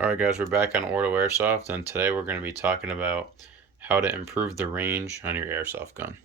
Alright guys, we're back on OrdoAirsoft, and today we're going to be talking about how to improve the range on your airsoft gun.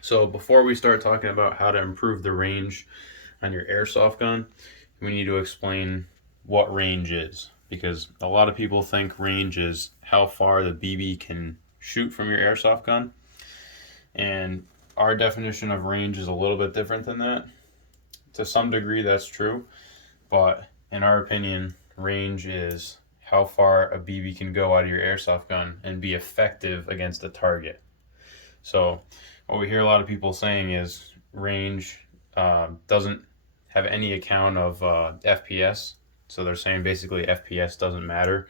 So before we start talking about how to improve the range on your airsoft gun, we need to explain what range is, because a lot of people think range is how far the BB can shoot from your airsoft gun, and our definition of range is a little bit different than that. To some degree that's true, but in our opinion, range is how far a BB can go out of your airsoft gun and be effective against a target. So what we hear a lot of people saying is range doesn't have any account of FPS. So they're saying basically FPS doesn't matter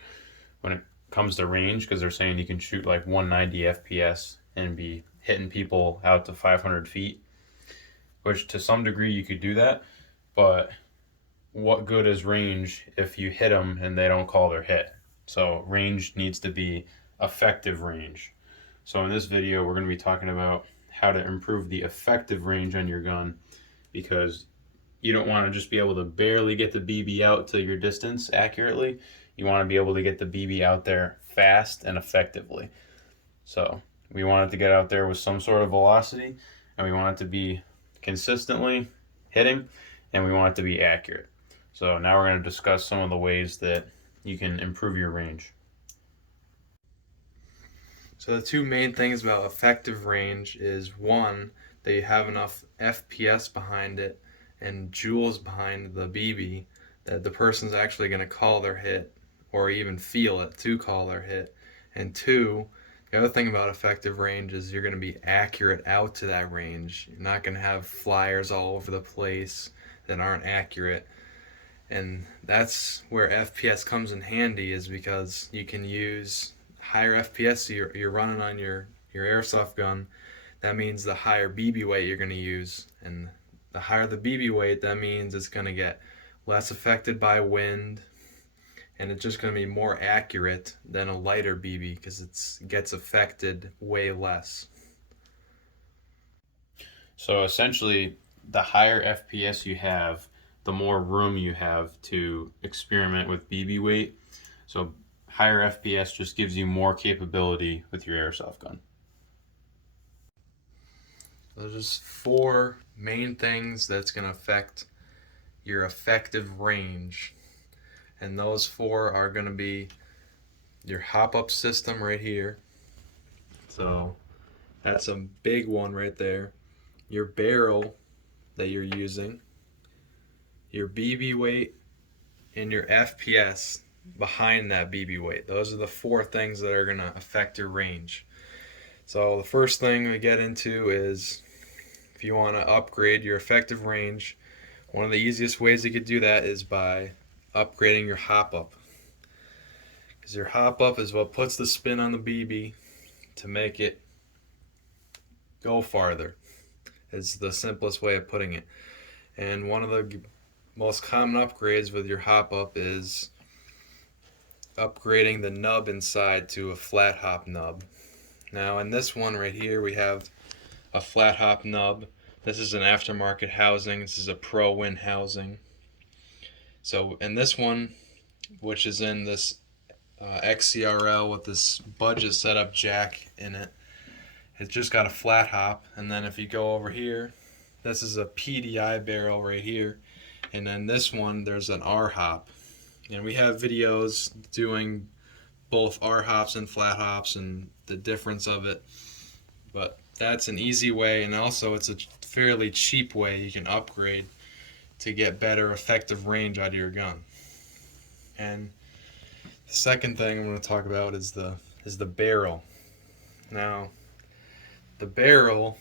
when it comes to range, because they're saying you can shoot like 190 FPS and be hitting people out to 500 feet, which to some degree you could do that, but what good is range if you hit them and they don't call their hit? So range needs to be effective range. So in this video, we're going to be talking about how to improve the effective range on your gun, because you don't want to just be able to barely get the BB out to your distance accurately. You want to be able to get the BB out there fast and effectively. So we want it to get out there with some sort of velocity, and we want it to be consistently hitting, and we want it to be accurate. So now we're going to discuss some of the ways that you can improve your range. So the two main things about effective range is, one, that you have enough FPS behind it and joules behind the BB that the person's actually going to call their hit or even feel it to call their hit. And two, the other thing about effective range is you're going to be accurate out to that range. You're not going to have flyers all over the place that aren't accurate. And that's where FPS comes in handy, is because you can use higher FPS you're running on your airsoft gun. That means the higher BB weight you're going to use, and the higher the BB weight, that means it's going to get less affected by wind, and it's just going to be more accurate than a lighter BB because it gets affected way less. So essentially, the higher FPS you have, the more room you have to experiment with BB weight. So higher FPS just gives you more capability with your airsoft gun. There's just four main things that's going to affect your effective range, and those four are going to be your hop-up system right here. So that's a big one right there. Your barrel that you're using, your BB weight, and your FPS behind that BB weight. Those are the four things that are going to affect your range. So the first thing we get into is, if you want to upgrade your effective range, one of the easiest ways you could do that is by upgrading your hop up. Because your hop up is what puts the spin on the BB to make it go farther. It's the simplest way of putting it. And one of the most common upgrades with your hop up is upgrading the nub inside to a flat hop nub. Now in this one right here, we have a flat hop nub. This is an aftermarket housing. This is a Pro Win housing. So in this one, which is in this XCRL with this budget setup jack in it, it's just got a flat hop. And then if you go over here, this is a PDI barrel right here. And then this one, there's an R hop. And we have videos doing both R hops and flat hops and the difference of it. But that's an easy way, and also it's a fairly cheap way you can upgrade to get better effective range out of your gun. And the second thing I'm going to talk about is the barrel. Now, the barrel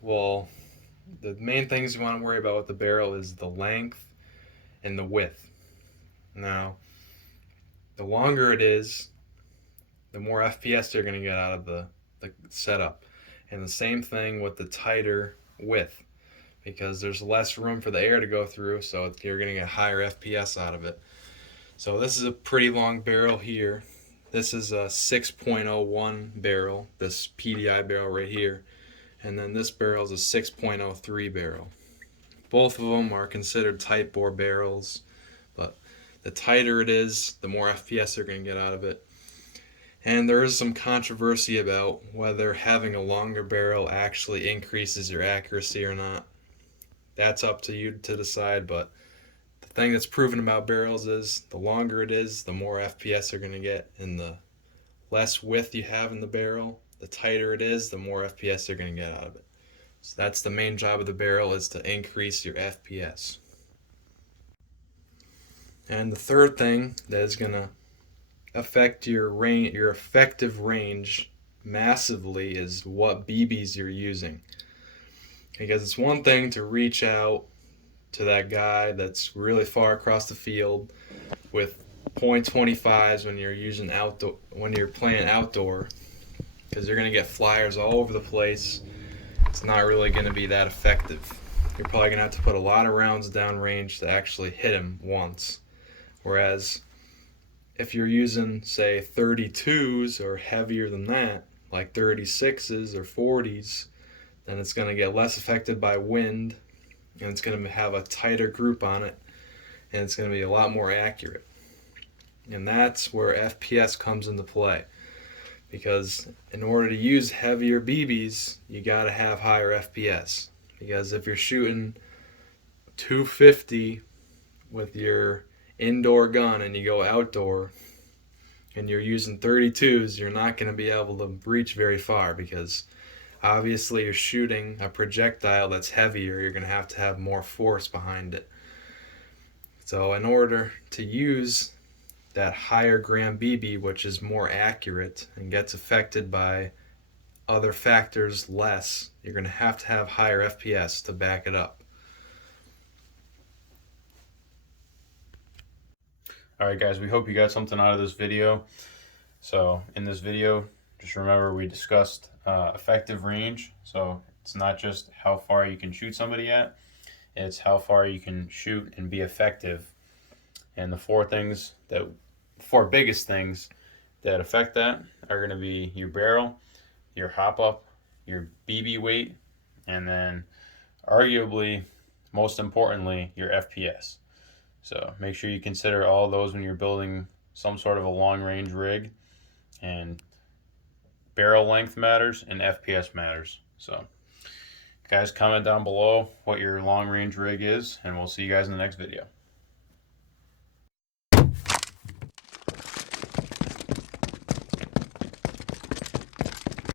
will The main things you want to worry about with the barrel is the length and the width. Now, the longer it is, the more FPS you're going to get out of the setup. And the same thing with the tighter width, because there's less room for the air to go through, so you're going to get higher FPS out of it. So this is a pretty long barrel here. This is a 6.01 barrel, this PDI barrel right here. And then this barrel is a 6.03 barrel. Both of them are considered tight bore barrels, but the tighter it is, the more FPS you're going to get out of it. And there is some controversy about whether having a longer barrel actually increases your accuracy or not. That's up to you to decide, but the thing that's proven about barrels is the longer it is, the more FPS you're going to get, and the less width you have in the barrel, the tighter it is, the more FPS you're going to get out of it. So that's the main job of the barrel, is to increase your FPS. And the third thing that is going to affect your range, your effective range massively, is what BBs you're using. Because it's one thing to reach out to that guy that's really far across the field with .25s when you're using outdoor, when you're playing outdoor, because you're going to get flyers all over the place. It's not really going to be that effective. You're probably going to have to put a lot of rounds downrange to actually hit him once. Whereas if you're using, say, 32s or heavier than that, like 36s or 40s, then it's going to get less affected by wind, and it's going to have a tighter group on it, and it's going to be a lot more accurate. And that's where FPS comes into play. Because in order to use heavier BBs, you got to have higher FPS. Because if you're shooting 250 with your indoor gun and you go outdoor and you're using 32s, you're not going to be able to reach very far, because obviously you're shooting a projectile that's heavier. You're going to have more force behind it. So in order to use that higher gram BB, which is more accurate and gets affected by other factors less, you're going to have higher FPS to back it up. Alright guys, we hope you got something out of this video. So in this video, just remember we discussed effective range. So it's not just how far you can shoot somebody at, it's how far you can shoot and be effective. And the four biggest things that affect that are going to be your barrel, your hop up, your BB weight, and then arguably most importantly, your FPS. So make sure you consider all those when you're building some sort of a long range rig. And barrel length matters and FPS matters. So guys, comment down below what your long range rig is, and we'll see you guys in the next video.